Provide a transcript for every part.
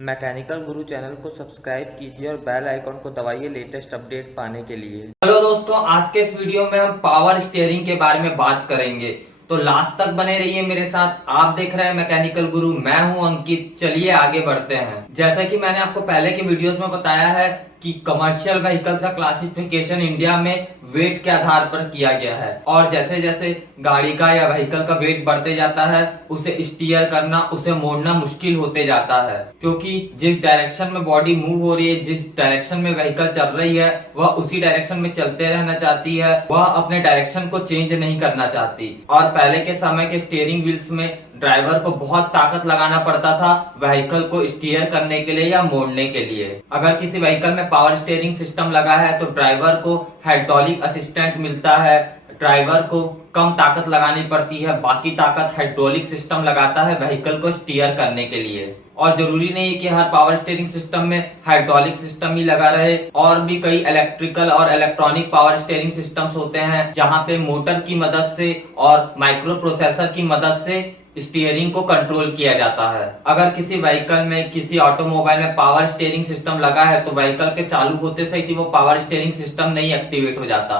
Mechanical गुरु channel को subscribe कीजिए और बेल आइकॉन को दबाइए लेटेस्ट अपडेट पाने के लिए। हेलो दोस्तों, आज के इस वीडियो में हम पावर स्टीयरिंग के बारे में बात करेंगे, तो लास्ट तक बने रहिए मेरे साथ। आप देख रहे हैं मैकेनिकल गुरु, मैं हूं अंकित। चलिए आगे बढ़ते हैं। जैसा कि मैंने आपको पहले के वीडियोस में बताया है कि कमर्शियल व्हीकल्स का क्लासिफिकेशन इंडिया में वेट के आधार पर किया गया है, और जैसे जैसे गाड़ी का या व्हीकल का वेट बढ़ते जाता है उसे स्टीयर करना, उसे मोड़ना मुश्किल होते जाता है, क्योंकि जिस डायरेक्शन में बॉडी मूव हो रही है, जिस डायरेक्शन में व्हीकल चल रही है, वह उसी डायरेक्शन में चलते रहना चाहती है, वह अपने डायरेक्शन को चेंज नहीं करना चाहती। और पहले के समय के स्टीयरिंग व्हील्स में ड्राइवर को बहुत ताकत लगाना पड़ता था व्हीकल को स्टीयर करने के लिए या मोड़ने के लिए। अगर किसी व्हीकल में पावर स्टीयरिंग सिस्टम लगा है तो ड्राइवर को हाइड्रोलिक असिस्टेंट मिलता है, ड्राइवर को कम ताकत लगानी पड़ती है, बाकी ताकत हाइड्रोलिक सिस्टम लगाता है व्हीकल को स्टीयर करने के लिए। और जरूरी नहीं है कि हर पावर स्टीयरिंग सिस्टम में हाइड्रोलिक सिस्टम ही लगा रहे, और भी कई इलेक्ट्रिकल और इलेक्ट्रॉनिक पावर स्टीयरिंग सिस्टम्स होते हैं जहां पे मोटर की मदद से और माइक्रो प्रोसेसर की मदद से स्टीयरिंग को कंट्रोल किया जाता है। अगर किसी व्हीकल में, किसी ऑटोमोबाइल में पावर स्टीयरिंग सिस्टम लगा है तो व्हीकल के चालू होते से ही वो पावर स्टीयरिंग सिस्टम नहीं एक्टिवेट हो जाता।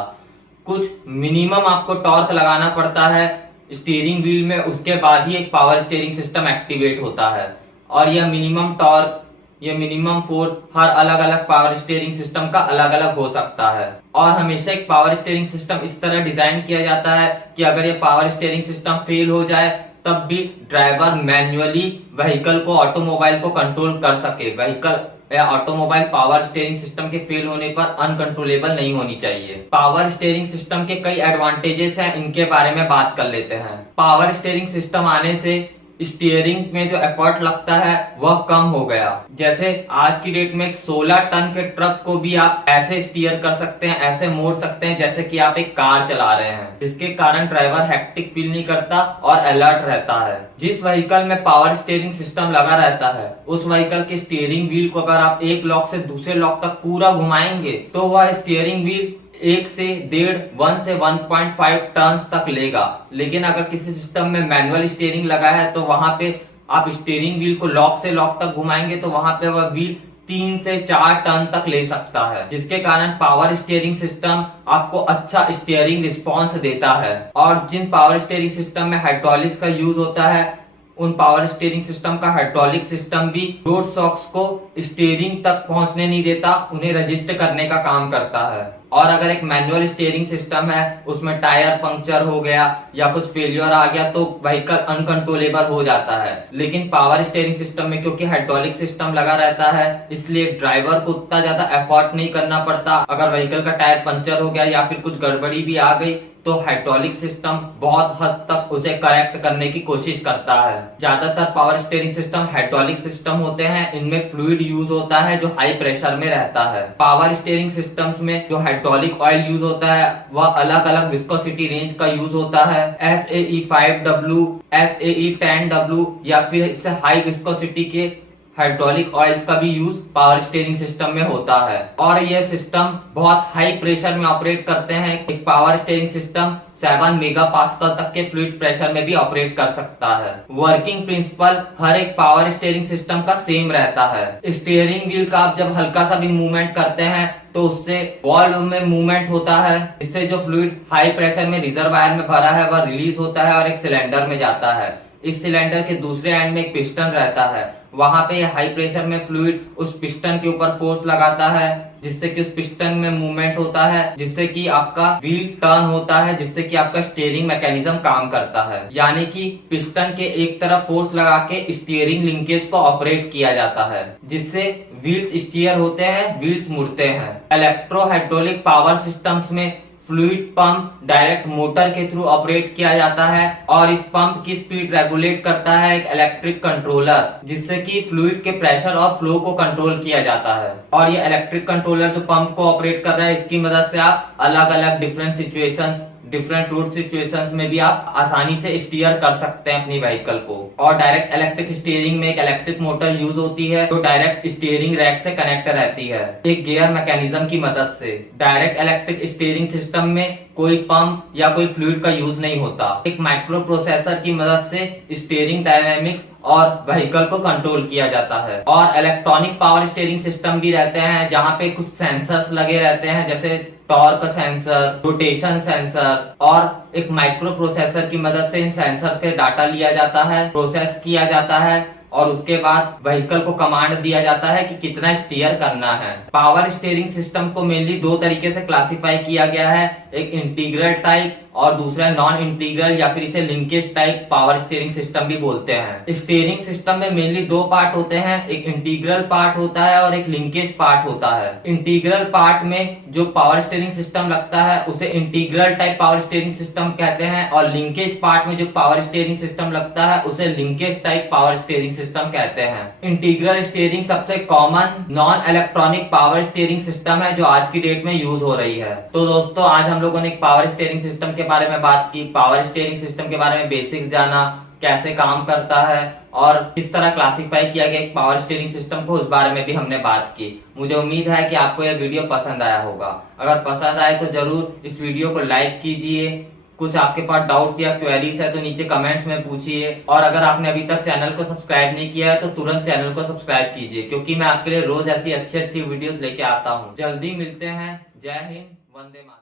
कुछ मिनिमम आपको टॉर्क लगाना पड़ता है स्टीयरिंग व्हील में, उसके बाद ही एक पावर स्टीयरिंग सिस्टम एक्टिवेट होता है। और यह मिनिमम टॉर्क, यह मिनिमम फोर्स हर अलग अलग पावर स्टीयरिंग सिस्टम का अलग अलग हो सकता है। और हमेशा एक पावर स्टीयरिंग सिस्टम इस तरह डिजाइन किया जाता है कि अगर ये पावर स्टीयरिंग सिस्टम फेल हो जाए तब भी ड्राइवर मैन्युअली व्हीकल को, ऑटोमोबाइल को कंट्रोल कर सके। व्हीकल या ऑटोमोबाइल पावर स्टीयरिंग सिस्टम के फेल होने पर अनकंट्रोलेबल नहीं होनी चाहिए। पावर स्टीयरिंग सिस्टम के कई एडवांटेजेस हैं, इनके बारे में बात कर लेते हैं। पावर स्टीयरिंग सिस्टम आने से स्टीयरिंग में जो एफर्ट लगता है वह कम हो गया। जैसे आज की डेट में 16 टन के ट्रक को भी आप ऐसे स्टीयर कर सकते हैं, ऐसे मोड़ सकते हैं जैसे कि आप एक कार चला रहे हैं, जिसके कारण ड्राइवर हेक्टिक फील नहीं करता और अलर्ट रहता है। जिस व्हीकल में पावर स्टीयरिंग सिस्टम लगा रहता है उस व्हीकल के स्टीयरिंग व्हील को अगर आप एक लॉक से दूसरे लॉक तक पूरा घुमाएंगे तो वह स्टीयरिंग व्हील 1 से 1.5 से 1.5 टन तक लेगा। लेकिन अगर किसी सिस्टम में मैनुअल स्टीयरिंग लगा है तो वहां पे आप स्टीयरिंग व्हील को लॉक से लॉक तक घुमाएंगे तो वहां पे वह व्हील 3 से 4 टन तक ले सकता है, जिसके कारण पावर स्टीयरिंग सिस्टम आपको अच्छा स्टीयरिंग रिस्पॉन्स देता है। और जिन पावर स्टीयरिंग सिस्टम में हाइड्रोलिक्स का यूज होता है उन पावर स्टीयरिंग सिस्टम का हाइड्रोलिक सिस्टम भी रोड शॉक्स को स्टीयरिंग तक पहुंचने नहीं देता, उन्हें रजिस्ट करने का काम करता है। और अगर एक मैनुअल स्टीयरिंग सिस्टम है, उसमें टायर पंक्चर हो गया या कुछ फेलियर आ गया तो व्हीकल अनकंट्रोलेबल हो जाता है। लेकिन पावर स्टीयरिंग सिस्टम में क्योंकि हाइड्रोलिक सिस्टम लगा रहता है इसलिए ड्राइवर को उतना ज्यादा एफर्ट नहीं करना पड़ता। अगर व्हीकल का टायर पंक्चर हो गया या फिर कुछ गड़बड़ी भी आ गई तो हाइड्रोलिक सिस्टम बहुत हद तक उसे करेक्ट करने की कोशिश करता है। ज्यादातर power steering system hydraulic system होते हैं, इनमें फ्लूइड यूज होता है जो हाई प्रेशर में रहता है। पावर स्टीयरिंग सिस्टम्स में जो हाइड्रोलिक ऑयल यूज होता है वह अलग अलग विस्कोसिटी रेंज का यूज होता है। SAE 5W, SAE 10W या फिर इससे हाई विस्कोसिटी के हाइड्रोलिक ऑयल्स का भी यूज पावर स्टीयरिंग सिस्टम में होता है। और यह सिस्टम बहुत हाई प्रेशर में ऑपरेट करते हैं। एक पावर स्टीयरिंग सिस्टम 7 मेगापास्कल तक के फ्लूइड प्रेशर में भी ऑपरेट कर सकता है। वर्किंग प्रिंसिपल हर एक पावर स्टीयरिंग सिस्टम का सेम रहता है। स्टीयरिंग व्हील का आप जब हल्का सा भी मूवमेंट करते हैं तो उससे वॉल्व में मूवमेंट होता है, इससे जो फ्लूइड हाई प्रेशर में रिजर्वायर में भरा है वह रिलीज होता है और एक सिलेंडर में जाता है। इस सिलेंडर के दूसरे एंड में एक पिस्टन रहता है, वहां पे हाई प्रेशर में फ्लूइड उस पिस्टन के ऊपर फोर्स लगाता है जिससे कि उस पिस्टन में मूवमेंट होता है, जिससे कि आपका व्हील टर्न होता है, जिससे कि आपका स्टीयरिंग मैकेनिज्म काम करता है। यानी कि पिस्टन के एक तरफ फोर्स लगा के स्टीयरिंग लिंकेज को ऑपरेट किया जाता है, जिससे व्हील्स स्टीयर होते हैं, व्हील्स मुड़ते हैं। इलेक्ट्रो हाइड्रोलिक पावर सिस्टम्स में फ्लूइड पंप डायरेक्ट मोटर के थ्रू ऑपरेट किया जाता है और इस पंप की स्पीड रेगुलेट करता है एक इलेक्ट्रिक कंट्रोलर, जिससे कि फ्लूइड के प्रेशर और फ्लो को कंट्रोल किया जाता है। और ये इलेक्ट्रिक कंट्रोलर जो पंप को ऑपरेट कर रहा है इसकी मदद से आप अलग अलग different situations, different route situations में भी आप आसानी से स्टीयर कर सकते हैं अपनी व्हीकल को। और डायरेक्ट इलेक्ट्रिक स्टीयरिंग में एक इलेक्ट्रिक मोटर यूज होती है जो डायरेक्ट स्टीयरिंग रैक से कनेक्ट रहती है एक गियर मैकेनिज्म की मदद से। डायरेक्ट इलेक्ट्रिक स्टीयरिंग सिस्टम में कोई पंप या कोई फ्लूइड का यूज नहीं होता। एक माइक्रो प्रोसेसर की मदद से स्टीयरिंग डायनामिक्स और व्हीकल को कंट्रोल किया जाता है। और इलेक्ट्रॉनिक पावर स्टीयरिंग सिस्टम भी रहते हैं जहाँ पे कुछ सेंसर्स लगे रहते हैं, जैसे टॉर्क सेंसर, रोटेशन सेंसर, और एक माइक्रो प्रोसेसर की मदद से इन सेंसर पे डाटा लिया जाता है, प्रोसेस किया जाता है और उसके बाद व्हीकल को कमांड दिया जाता है कि कितना स्टीयर करना है। पावर स्टीयरिंग सिस्टम को मेनली दो तरीके से क्लासिफाई किया गया है, एक इंटीग्रल टाइप और दूसरा नॉन इंटीग्रल या फिर इसे linkage type power steering system भी बोलते हैं। स्टीयरिंग सिस्टम में मेनली दो पार्ट होते हैं, एक इंटीग्रल पार्ट होता है और एक लिंकेज पार्ट होता है। इंटीग्रल पार्ट में जो पावर स्टीयरिंग सिस्टम लगता है उसे integral type power steering system कहते हैं और लिंकेज पार्ट में जो पावर स्टीयरिंग सिस्टम लगता है उसे linkage type power steering system कहते हैं। इंटीग्रल स्टीयरिंग सबसे common noun electronic power steering system है जो आज की डेट में यूज हो रही है। तो दोस्तों आज हम लोगों ने पावर स्टीयरिंग सिस्टम के बारे में बात की, पावर स्टीयरिंग सिस्टम के बारे में बेसिक्स जाना, कैसे काम करता है और किस तरह क्लासिफाई किया गया एक पावर स्टीयरिंग सिस्टम को, उस बारे में भी हमने बात की। मुझे उम्मीद है कि आपको यह वीडियो पसंद आया होगा। अगर पसंद आए तो जरूर इस वीडियो को लाइक कीजिए। कुछ आपके पास डाउट्स या क्वेरीज है तो नीचे कमेंट्स में पूछिए। और अगर आपने अभी तक चैनल को सब्सक्राइब नहीं किया है तो तुरंत चैनल को सब्सक्राइब कीजिए, क्योंकि मैं आपके लिए रोज ऐसी अच्छी अच्छी वीडियोस लेके आता हूँ। जल्दी मिलते हैं। जय हिंद, वंदे मातरम।